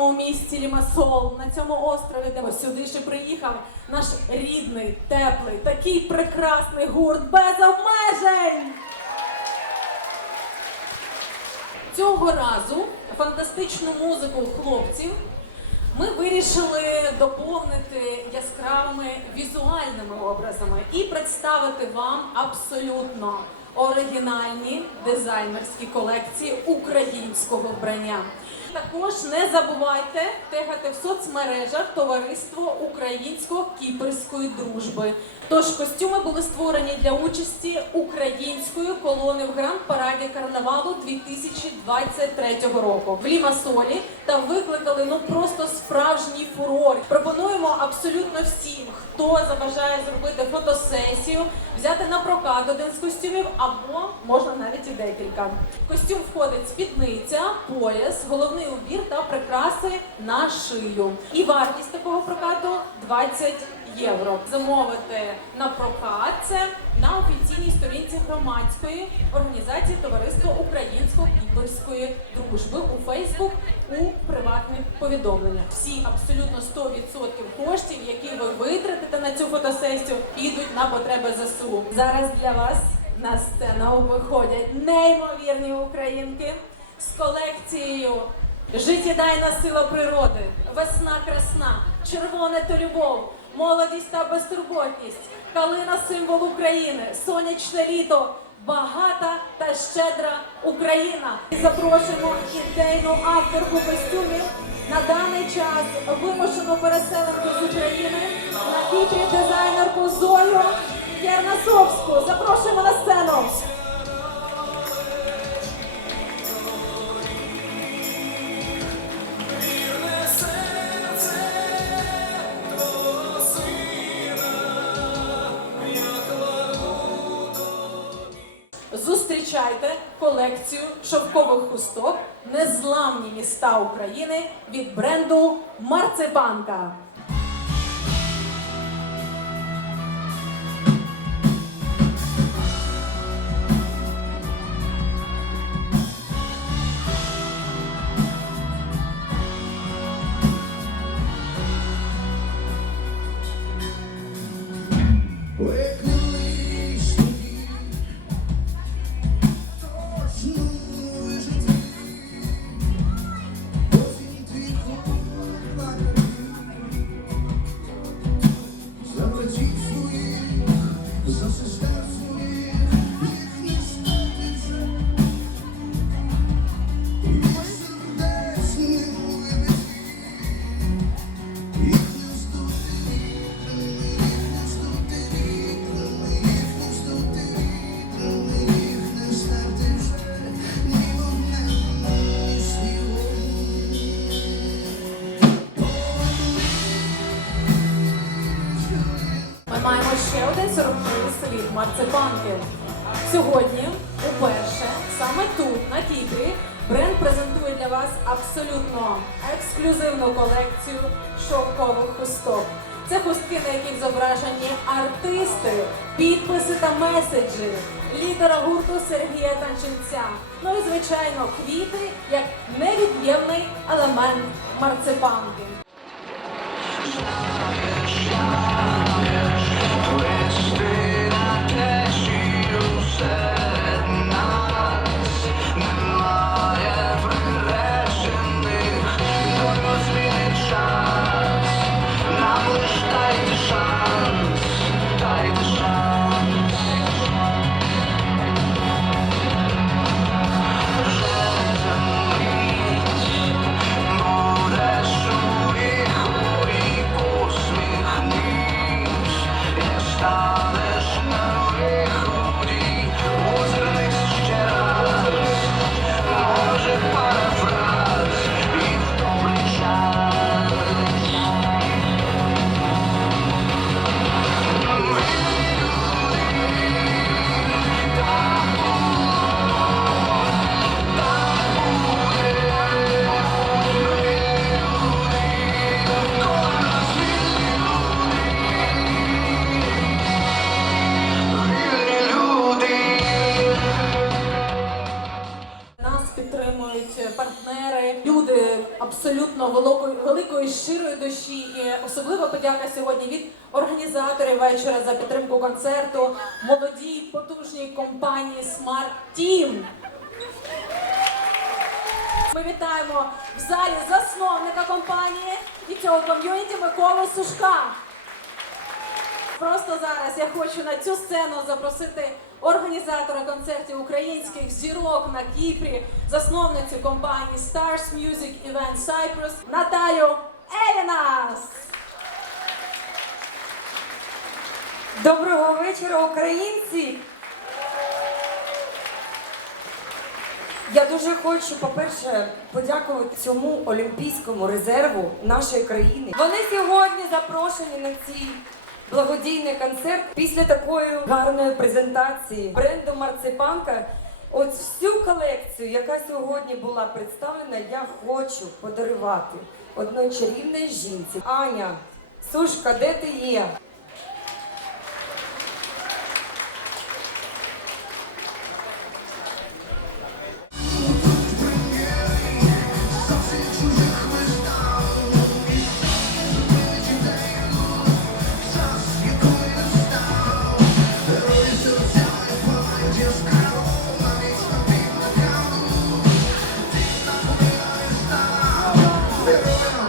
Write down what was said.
прекрасному місті Лімасол, на цьому острові, де сюди ще приїхав наш рідний, теплий, такий прекрасний гурт без обмежень. Цього разу фантастичну музику хлопців ми вирішили доповнити яскравими візуальними образами і представити вам абсолютно оригінальні дизайнерські колекції українського вбрання. Також не забувайте тегати в соцмережах товариство українсько-кіпрської дружби. Тож костюми були створені для участі української колони в гранд-параді карнавалу 2023 року в Лімасолі та викликали ну просто справжній фурор. Пропонуємо абсолютно всім, хто забажає зробити фотосесію, взяти на прокат один з костюмів або можна навіть і декілька. Костюм входить спідниця, пояс, головний убір та прикраси на шию. І вартість такого прокату 20 євро. Замовити на прокат це на офіційній сторінці громадської організації Товариство Українсько-Кіпрської дружби у Фейсбук у приватних повідомленнях. Всі абсолютно 100% коштів, які ви витратите на цю фотосесію, підуть на потреби ЗСУ. Зараз для вас на сцену виходять неймовірні українки з колекцією Життєдайна сила природи, весна красна, червоне то любов, молодість та безтурботність, калина символ України, сонячне літо, багата та щедра Україна. І запрошуємо ідейну авторку костюмів на даний час вимушену переселенку з України на Кіпрі дизайнерку Зою Єрнасовську. Запрошуємо на сцену. Зустрічайте колекцію шовкових хусток Незламні міста України від бренду Марципанка. Ми один сюрприз марципанки. Сьогодні, уперше, саме тут, на Кіпрі, бренд презентує для вас абсолютно ексклюзивну колекцію шовкових хусток. Це хустки, на яких зображені артисти, підписи та меседжі лідера гурту Сергія Танченця. Ну і звичайно, квіти як невід'ємний елемент марципанки. підтримують партнери, люди абсолютно великої, великої щирої душі. І особлива подяка сьогодні від організаторів вечора за підтримку концерту, молодій потужній компанії Smart Team. Ми вітаємо в залі засновника компанії і цього ком'юніті Миколу Сушка. Просто зараз я хочу на цю сцену запросити організатора концертів українських зірок на Кіпрі, засновницю компанії Stars Music Event Cyprus Наталю Елінас. Доброго вечора, українці! Я дуже хочу, по-перше, подякувати цьому олімпійському резерву нашої країни. Вони сьогодні запрошені на цей благодійний концерт після такої гарної презентації бренду Марципанка. От всю колекцію, яка сьогодні була представлена, я хочу подарувати одної чарівної жінці. Аня, Сушка, де ти є? Deus.